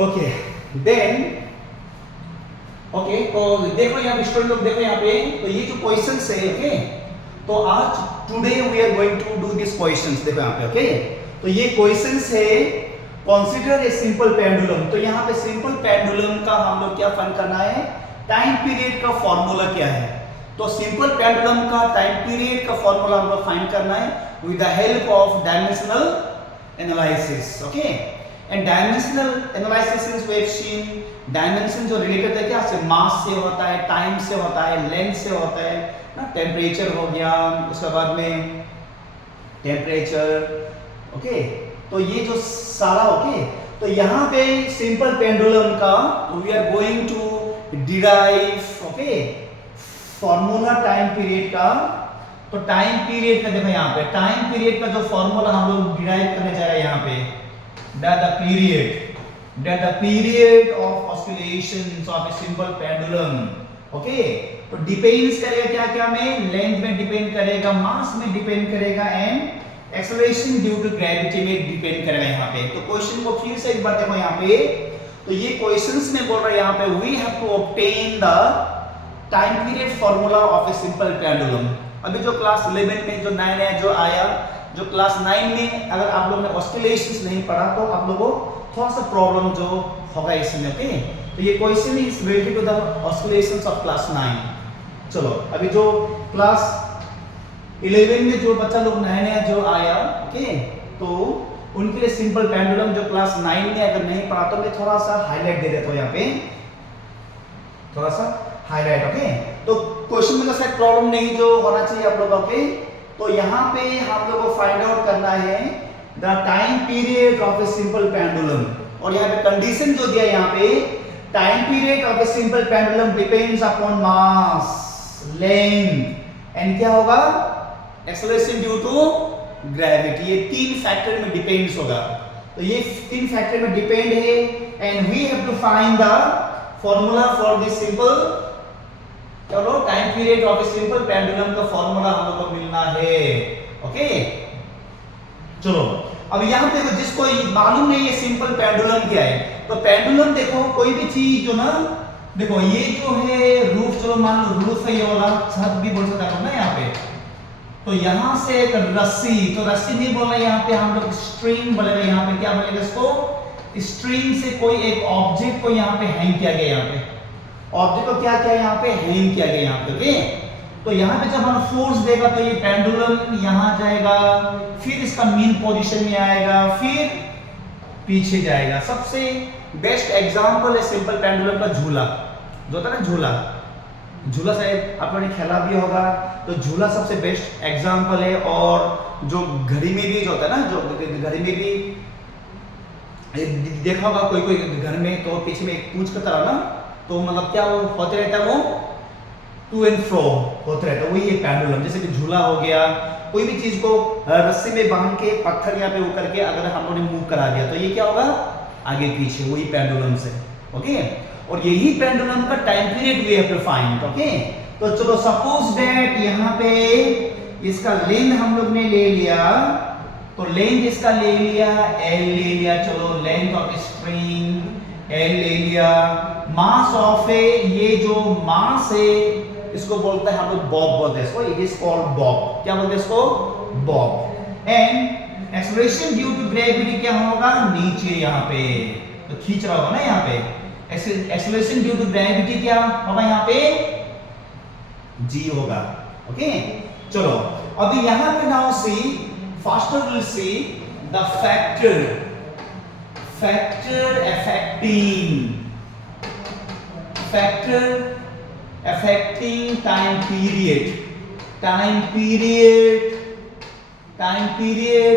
Okay then okay तो देखो यहाँ स्टूडेंट लोग देखो यहाँ पे तो ये जो क्वेश्चंस है ओके तो आज today we are going to do this questions देखो यहाँ पे ओके तो ये क्वेश्चंस है कंसीडर ए सिंपल पेंडुलम तो यहाँ पे सिंपल पेंडुलम का हम लोग क्या फाइंड करना है टाइम पीरियड का फॉर्मूला क्या है तो सिंपल पेंडुलम का टाइम पीरियड का फॉर्मूला हम लोग फाइंड करना है with the help of dimensional analysis okay and dimensional analysis is we have seen dimension जो रिलेटेड है क्या से मास से होता है टाइम से होता है लेंथ से होता है ना टेम्परेचर हो गया उसके बाद में टेम्परेचर ओके तो ये जो सारा ओके तो यहाँ पे सिंपल पेंडुलम का we are going to derive okay formula time period का तो टाइम पीरियड का देखो यहाँ पे टाइम पीरियड का जो फॉर्मूला हम लोग डिराइव करने जा रहे हैं यहाँ पे that the period of oscillations of a simple pendulum okay तो डिपेंड्स करेगा क्या क्या में लेंथ में डिपेंड करेगा मास में डिपेंड करेगा and acceleration due to gravity में डिपेंड करेगा यहाँ पे तो क्वेश्चन को फिर से एक बार देखो यहाँ पे तो ये क्वेश्चंस में बोल रहा है यहाँ पे we have to obtain the time period formula of a simple pendulum अभी जो क्लास 11 में जो 9 है जो आया जो क्लास 9 में अगर आप लोगों ने ऑस्किलेशंस नहीं पढ़ा तो आप लोगों को थोड़ा सा प्रॉब्लम जो होगा इसमें ओके तो ये question is related to the oscillations of class 9 चलो अभी जो क्लास 11 में जो बच्चा लोग नया नया जो आया ओके तो उनके लिए सिंपल पेंडुलम जो क्लास 9 में अगर नहीं पढ़ा तो मैं थोड़ा सा हाईलाइट दे देता हूं यहाँ पे थोड़ा सा हाईलाइट ओके तो क्वेश्चन में तो शायद प्रॉब्लम नहीं जो होना चाहिए आप लोगों के तो यहाँ पे हम लोगों को फाइंड आउट करना है the time period of a simple pendulum और यहाँ पे कंडीशन जो दिया यहाँ पे time period of a simple pendulum depends upon mass length and क्या होगा एक्सेलरेशन ड्यू टू ग्रेविटी ये तीन फैक्टर में डिपेंड्स होगा तो ये तीन फैक्टर में डिपेंड है and we have to find the formula for this simple चलो time period of a simple pendulum का फॉर्मूला हम लोग को मिलना है ओके चलो अब यहाँ पे देखो जिसको मालूम नहीं है सिंपल पेंडुलम क्या है तो पेंडुलम देखो कोई भी चीज जो ना देखो ये जो है रूफ चलो मान लो रूफ है ये वाला छत भी बोल सकते हैं ना यहाँ पे तो यहाँ से एक रस्सी तो रस्सी नहीं बोलना यहाँ पे हम लोग स्ट्रिंग बोलेगा यहाँ पे क्या बोलेगा इसको स्ट्रिंग से कोई एक ऑब्जेक्ट को यहाँ पे हैंग किया गया यहाँ पे ऑब्जेक्ट को क्या किया यहाँ पे हैंग किया गया यहाँ पे ओके तो यहाँ पे जब हम फोर्स देगा तो ये पेंडुलम यहाँ जाएगा फिर इसका मेन पोजीशन में आएगा फिर पीछे जाएगा सबसे बेस्ट एग्जांपल है सिंपल पेंडुलम का झूला जो होता है ना झूला झूला शायद आप लोगों ने खेला भी होगा तो झूला सबसे बेस्ट एग्जांपल है और जो घड़ी में भी जो होता है ना जो घड़ी में भी देखा होगा कोई कोई घर में तो पीछे में एक पूंछ का तरह ना तो मतलब क्या वो होते रहता है वो टू एंड फ्रो होते रहता है वही ये पेंडुलम जैसे कि झूला हो गया कोई भी चीज को रस्सी में बांध के पत्थर यहाँ पे वो करके अगर हम लोगों ने मूव करा दिया तो ये क्या होगा आगे पीछे वही पेंडुलम से ओके और यही पेंडुलम का time period we have to find okay तो चलो सपोज दैट यहाँ पे इसका लेंथ हम लोग ने ले लिया तो लेंथ इसका ले लिया एल ले लिया चलो लेंथ ऑफ स्ट्रिंग एल ले लिया मास ऑफ ए ये जो मास है इसको बोलते हैं हम लोग बॉब बोलते हैं इसको इट इज कॉल्ड बॉब क्या बोलते हैं इसको bob and acceleration due to gravity क्या होगा नीचे यहाँ पे तो खींच रहा होगा ना यहाँ पे एक्सेलरेशन ड्यू टू ग्रेविटी क्या होगा यहाँ पे जी होगा ओके चलो अभी यहाँ पे now see faster we'll see the factor affecting time period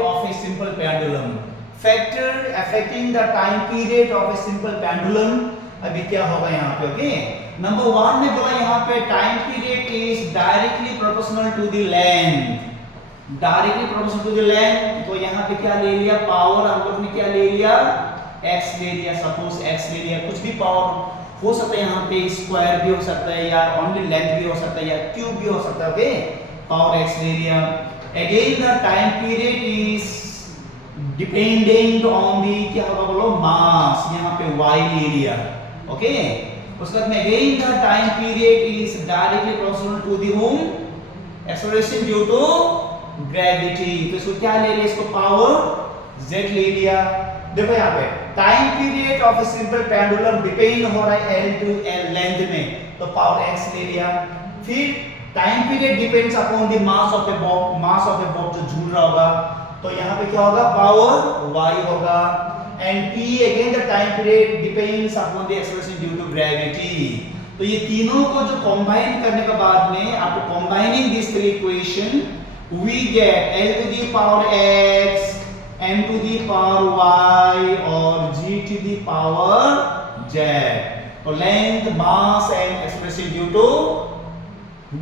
of a simple pendulum factor affecting the time period of a simple pendulum अभी क्या होगा यहाँ पे ओके नंबर 1 में बोला यहाँ पे time period is directly proportional to the length directly proportional to the length तो यहाँ पे क्या ले लिया पावर हम लोग ने क्या ले लिया x ले लिया सपोज x ले लिया कुछ भी पावर हो सकता है यहाँ पे स्क्वायर भी हो सकता है या ओनली लेंथ भी हो सकता है या क्यूब भी हो सकता है ओके पावर x ले लिया again the time period is dependent on the क्या होगा बोलो मास, यहाँ पे y ले लिया, ओके। उसके बाद में again the time period is directly proportional to the home acceleration due to gravity, तो इसको क्या ले लिया, इसको पावर z ले लिया। देखो यहाँ पे time period of a simple pendulum depend हो रहा है l टू l लेंथ में, तो पावर x ले लिया। फिर time period depends upon the mass of a bob जो झूल रहा होगा, तो यहाँ पे क्या होगा, पावर y होगा। And t again the time period depends upon the acceleration due to gravity. तो ये तीनों को जो कंबाइन करने के बाद में after combining this three equation we get l to the power x, m to the power y और g to the power z। तो length, mass and acceleration due to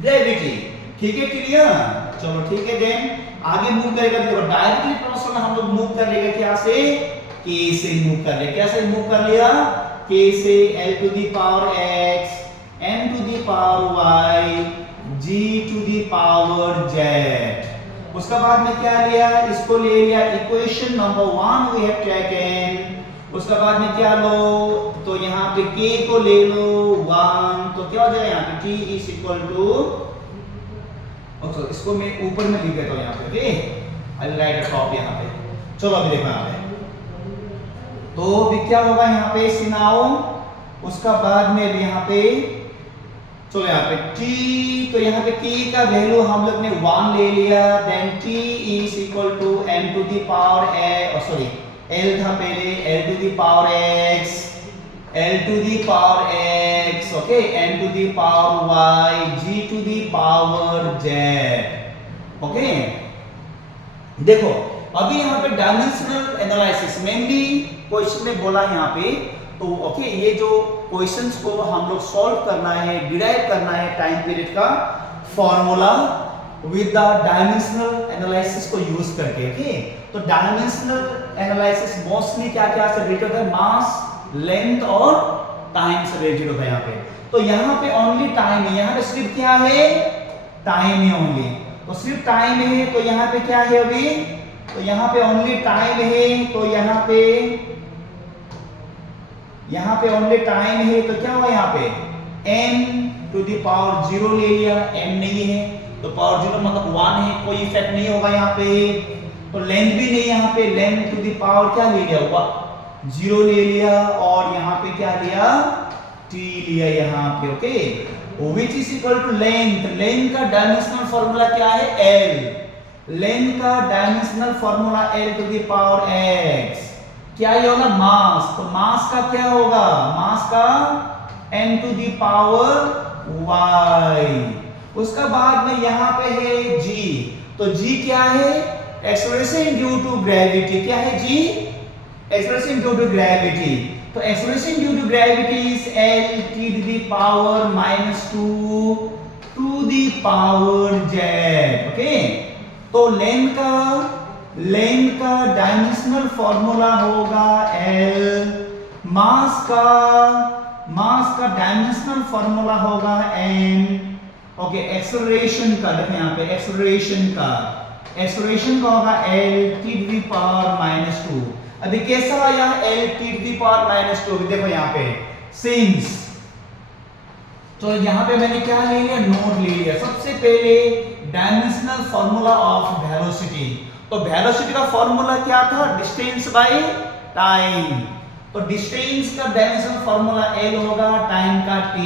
gravity. ठीक है, क्लियर? चलो ठीक है, देन आगे move करेगा। देखो डायरेक्टली प्रोपोर्शनल हम लोग मूव कर लेगा, क्या से, k से मूव कर ले। क्या से मूव कर लिया, k से l to the power x, m to the power y, g to the power z। उसके बाद में क्या लिया, इसको ले लिया equation number 1 we have taken. उसके बाद में क्या लो, तो यहाँ पे k को ले लो 1, तो क्या हो जाएगा यहाँ पे t इज इक्वल टू, इसको मैं ऊपर में लिख देता हूँ यहाँ पे, ओके, आई राइट एट टॉप यहाँ पे। चलो अभी देखो यहाँ पे, तो अभी क्या होगा यहाँ पे सिनाओ। उसका बाद में भी यहाँ पे चलो यहाँ पे t, तो यहाँ पे k का वैल्यू हम लोग ने 1 ले लिया, then t is equal to m to the power l था पहले, l to the power x, l to the power x, okay, m to the power y, g to the power z, okay। देखो अभी यहाँ पे dimensional analysis mainly question में बोला यहाँ पे, तो ओके, ये जो क्वेश्चंस को हम लोग सॉल्व करना है, डिराइव करना है टाइम पीरियड का formula with the dimensional analysis को यूज करके, ओके। तो डायमेंशनल एनालिसिस मोस्टली क्या-क्या से रिलेटेड है, मास, लेंथ और टाइम से रिलेटेड होता है यहाँ पे। तो यहाँ पे ओनली टाइम है, यहाँ पे सिर्फ क्या है, टाइम है ओनली, तो सिर्फ टाइम है। तो यहाँ पे क्या है अभी, तो यहाँ पे ओनली टाइम है, तो यहाँ पे ओनली टाइम है, तो क्या हुआ यहाँ पे m टू द पावर 0 ले लिया, m नहीं है तो पावर 0 मतलब 1 है, कोई इफेक्ट नहीं होगा यहाँ पे। तो लेंथ भी नहीं, यहाँ पे लेंथ टू द पावर क्या ले लिया, 0 ले लिया, और यहाँ पे क्या लिया, t लिया यहाँ पे, okay. which is equal to length, length का डायमेंशनल फार्मूला क्या है, l, लेंथ का dimensional formula l to the power x, क्या ये होगा मास, तो मास का क्या होगा, मास का m to the power y। उसका बाद में यहाँ पे है g, तो g क्या है, एक्सेलरेशन ड्यू टू ग्रेविटी, क्या है g, acceleration due to gravity. तो acceleration due to gravity is l t to the power -2 to the power z, okay. तो लेंथ का डायमेंशनल फॉर्मूला होगा l, मास का डायमेंशनल फॉर्मूला होगा m, ओके। एक्सेलरेशन का देखो यहाँ पे एक्सेलरेशन का होगा l t to the power -2। अभी कैसा आया l t to the power -2, देखो यहाँ पे सिंस, तो यहाँ पे मैंने क्या ले लिया, नोट ले लिया। सबसे पहले डायमेंशनल फार्मूला ऑफ वेलोसिटी, तो वेलोसिटी का फार्मूला क्या था, डिस्टेंस बाय टाइम, तो डिस्टेंस का डायमेंशनल फार्मूला l होगा, टाइम का t,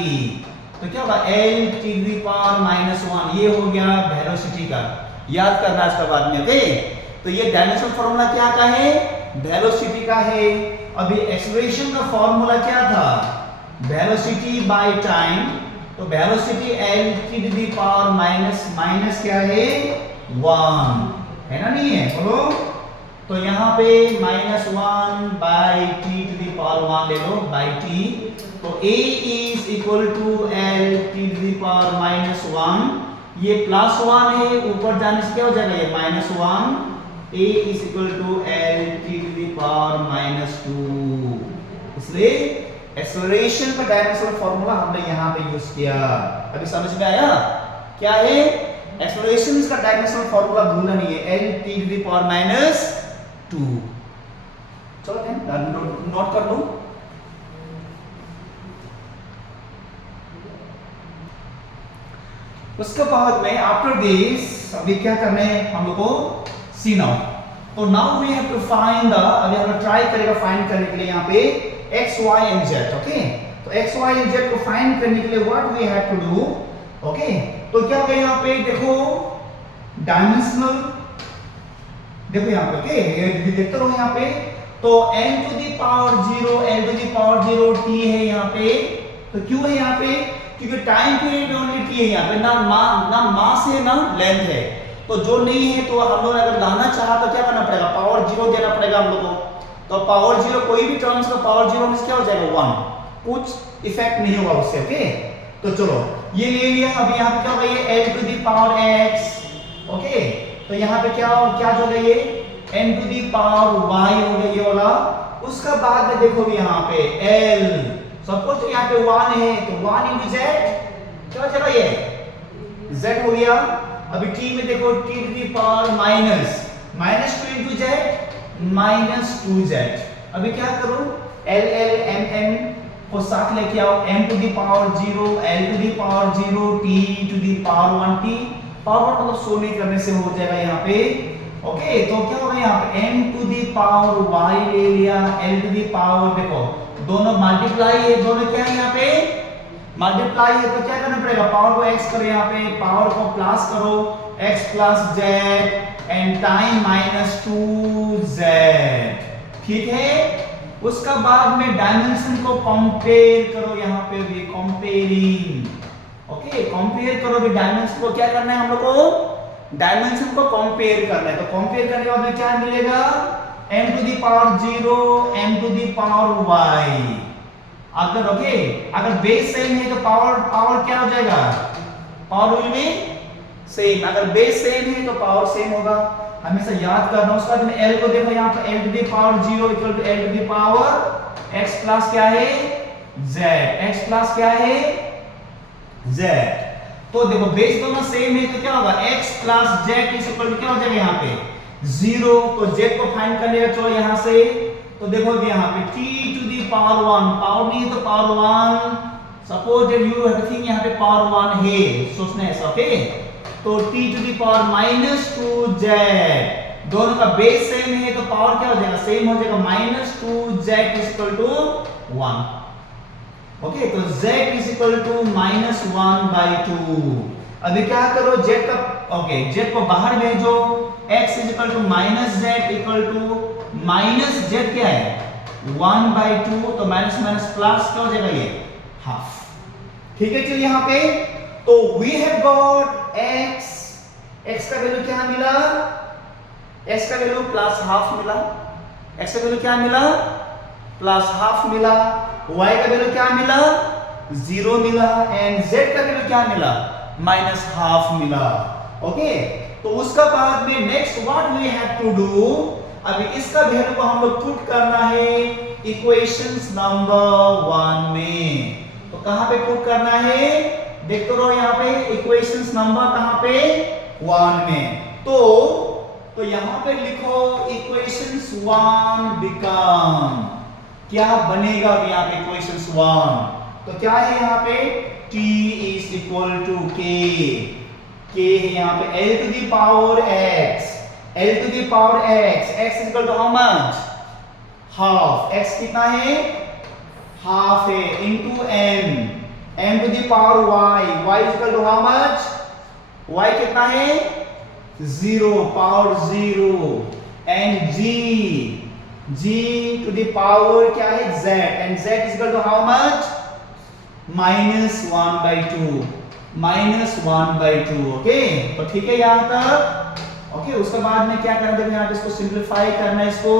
तो क्या होगा l t to the power -1, ये हो गया वेलोसिटी का, याद करना इसका बाद में, ओके। तो ये डायमेंशनल फार्मूला क्या का है, वेलोसिटी का है। अभी एक्सेलरेशन का फार्मूला क्या था, वेलोसिटी बाय टाइम, तो velocity l t to the power minus क्या है 1, है ना, नहीं है, बोलो। तो यहाँ पे -1 by t to the power 1 ले लो, बाय t, तो a is equal to l t to the power -1, ये +1 है, ऊपर जाने से क्या हो जाएगा, ये -1, a is equal to l t to the power -2। इसलिए एक्सेलरेशन का डायमेंशनल फार्मूला हमने यहाँ पे यूज किया। अभी समझ में आया क्या है, एक्सेलरेशन का डायमेंशनल फार्मूला भूलना नहीं है, l t to the power 2। चलो नोट कर लो। उसके बाद में आफ्टर दिस अभी क्या करना है हम लोग को, सी नाउ। तो now we have to find the, अभी हम ट्राई करेगा फाइंड करने के लिए यहाँ पे x y and z। Okay, तो x y and z को फाइंड करने के लिए what we have to do. Okay, तो क्या होगा यहाँ पे देखो डायमेंशनल, देखो यहाँ पे ओके देखते रहो यहाँ पे, तो n to the power 0 l to the power 0 t है यहाँ पे। तो क्यों है यहाँ पे, क्योंकि टाइम पीरियड में ओनली t है यहाँ पे, ना मास है ना लेंथ है। तो जो नहीं है तो हम लोग अगर लाना चाहा तो क्या करना पड़ेगा, पावर 0 देना पड़ेगा हम लोग को। तो पावर 0 कोई भी टर्म्स का पावर 0 में क्या हो जाएगा 1, कुछ इफेक्ट नहीं होगा उससे। ओके, तो चलो ये ले लिया। अब यहाँ पे क्या होगा, ये l to the power x। Okay, तो यहाँ पे क्या जो है ये n to the power y हो गया ये वाला। उसका बाद में देखो यहाँ पे l, सपोज यहाँ पे 1 है तो 1 into z क्या हो जाएगा, ये z हो गया। अभी t में देखो t to the power -2 into z -2z। अभी क्या करो, l m n को साथ लेके आओ, m to the power 0 l to the power 0 t to the power 1 t power मतलब सो नहीं करने से हो जाएगा यहाँ पे। ओके, तो क्या होगा यहाँ पे m to the power y ले लिया, l टू द पावर देखो दोनों मल्टीप्लाई है, दोनों क्या है यहाँ पे मल्टीप्लाई है। तो क्या करना पड़ेगा, पावर को x करो, यहाँ पे पावर को प्लस करो x plus z and time -2z। ठीक है, उसका बाद में डायमेंशन को कंपेयर करो, यहाँ पे भी कंपेयरिंग। ओके, कंपेयर करो भी डायमेंशन को, क्या करना है हम लोग को, डायमेंशन को कंपेयर करना है। तो कंपेयर करने के बाद में क्या मिलेगा, m to the power 0 m to the power y। अगर ओके अगर बेस सेम है तो पावर क्या हो जाएगा, पावर विल बी सेम। अगर बेस सेम है तो पावर सेम होगा, हमेशा याद करना। उसके बाद में l को देखो यहाँ पे l to the power 0 equal to l to the power x plus क्या है z, x प्लस क्या है z। तो देखो बेस दोनों सेम है तो क्या होगा, x plus z equal to क्या हो जाएगा यहाँ पे 0। तो z को फाइंड कर लेगा, चलो यहाँ से। तो देखो यहाँ पे t to the power 1, power नहीं है तो power 1, suppose that you have to think यहाँ पे पावर 1 है, सोचना है ऐसा। ओके, तो t to the power -2z, दोनों का बेस सेम है तो पावर क्या हो जाएगा, सेम हो जाएगा, -2z इक्वल टू 1। ओके, तो z इज इक्वल टू -1/2। अभी क्या करो, z का ओके z को बाहर भेजो, x is equal to -z equal to -z क्या है 1/2, तो माइनस माइनस प्लस क्या हो जाएगा ये हाफ। ठीक है, चलिए यहाँ पे तो वी हैव गॉट x का वैल्यू क्या मिला, x का वैल्यू प्लस हाफ मिला, x का वैल्यू क्या मिला प्लस हाफ मिला, y का वैल्यू क्या मिला 0 मिला, एंड z का वैल्यू क्या मिला -हाफ मिला। ओके, तो उसका बाद में next what we have to do, अभी इसका वैल्यू को हम लोग पुट करना है इक्वेशंस नंबर 1 में। तो कहां पे पुट करना है, देखते रहो यहाँ पे इक्वेशंस नंबर कहां पे 1 में। तो यहाँ पे लिखो इक्वेशंस 1 बिकम, क्या बनेगा यहाँ पे इक्वेशंस 1। तो क्या है यहाँ पे t is equal to k है यहाँ पे l to the power x, l to the power x is equal to how much half, x कितना है हाफ है, into m to the power y is equal to how much, y कितना है 0 power 0, and g to the power क्या है z, and z is equal to how much -1/2, -1/2। Okay, तो ठीक है यहाँ तक। ओके, उसके बाद में क्या करना है यहाँ पे, इसको सिंपलीफाई करना है इसको।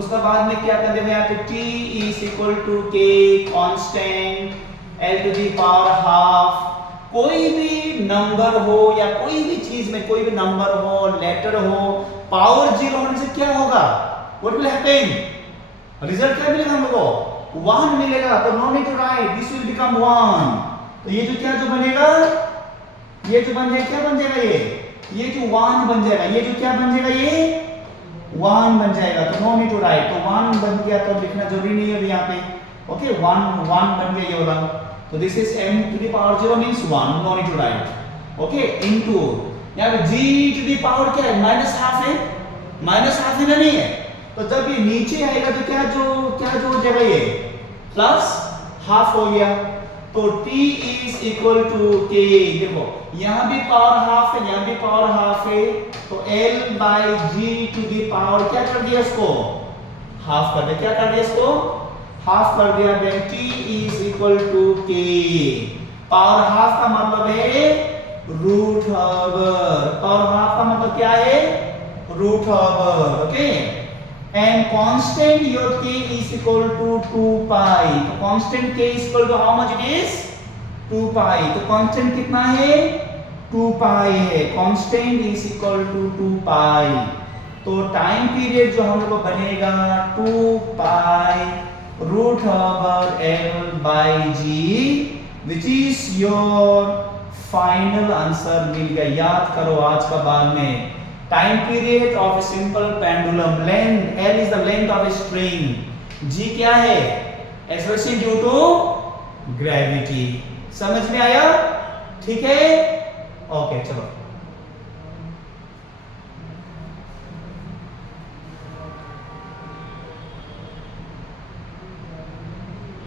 उसके बाद में क्या करना है यहाँ पे t is equal to k constant l to the power half. कोई भी नंबर हो या कोई भी चीज में कोई भी नंबर हो, लेटर हो, पावर 0 होने से क्या होगा, व्हाट विल हैपन, रिजल्ट क्या मिलेगा हम लोगों को 1 मिलेगा। तो no need to write, this will become 1। तो ये जो बनेगा, ये जो बन जाएगा क्या बन जाएगा, ये जो 1 बन जाएगा, ये जो क्या बन जाएगा, 1 बन जाएगा, तो नो नीड टू राइट, तो 1 बन गया तो लिखना जरूरी नहीं है अभी यहाँ पे, ओके 1 बन गया ये वाला, तो this is m to the power 0 means 1, no need to write, okay into यहाँ पे g टू द पावर क्या है, माइनस हाफ है, माइनस हाफ है ना, नहीं है, तो जब ये नीचे आएगा तो क्या जो जगह ये प्लस हाफ हो गया, तो t is equal to k, देखो यहां भी पावर हाफ है, यहां भी पावर हाफ है, तो l by g to the power क्या कर दिया इसको, हाफ कर दिया, क्या कर दिया इसको, हाफ कर दिया, then t is equal to k, power half का मतलब है रूट ओवर, पावर हाफ का मतलब क्या है, root over, okay, and constant your k is equal to 2 pi, तो constant k is equal to how much it is, 2 pi, तो constant कितना है, 2 pi है, constant is equal to 2 pi, तो टाइम पीरियड जो हम लोग को बनेगा 2 pi root over l by g, which is your final answer मिल गया, याद करो आज का बाद में, time period of a simple pendulum, length l is the length of a string, g क्या है, एक्सेलरेशन ड्यू टू ग्रेविटी, समझ में आया, ठीक है, ओके चलो।